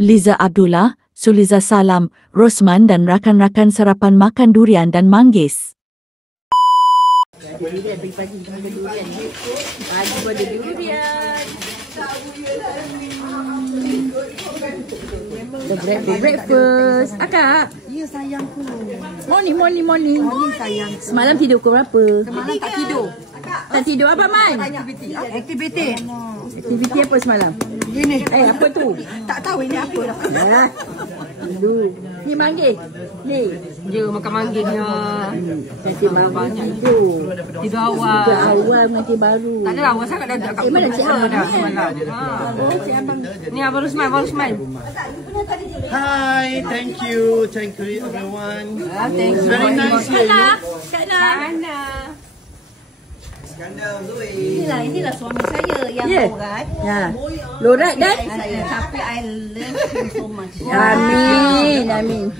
Liza Abdullah, Suliza Salam, Rosman dan rakan-rakan sarapan makan durian dan manggis. Pagi-pagi makan durian. Pagi ada durian. Breakfast. Akak. Ya sayangku. Morning. Morning sayang. Semalam tidur pukul berapa? Semalam tak tidur. Tak tidur apa, Man? Aktiviti. Aktiviti apa semalam? Gini. Apa tu? Tak tahu ini apa dah. Ya. Dulu. Ni manggis. Ni. Ya, makan manggilnya. Nanti banyak tidur. Tidur awal. Tidur awal nanti baru. Tak ada awal sangat dah kat Mana Cik Abang? dah semalam. Oh, Cik Abang. Ni Abang Rusman. Hi, thank you everyone. Thank It's very nice here. Kak Nah. Inilah suami saya yang Lorat. Ya. Lorat dan? Tapi I love him so much. Amin.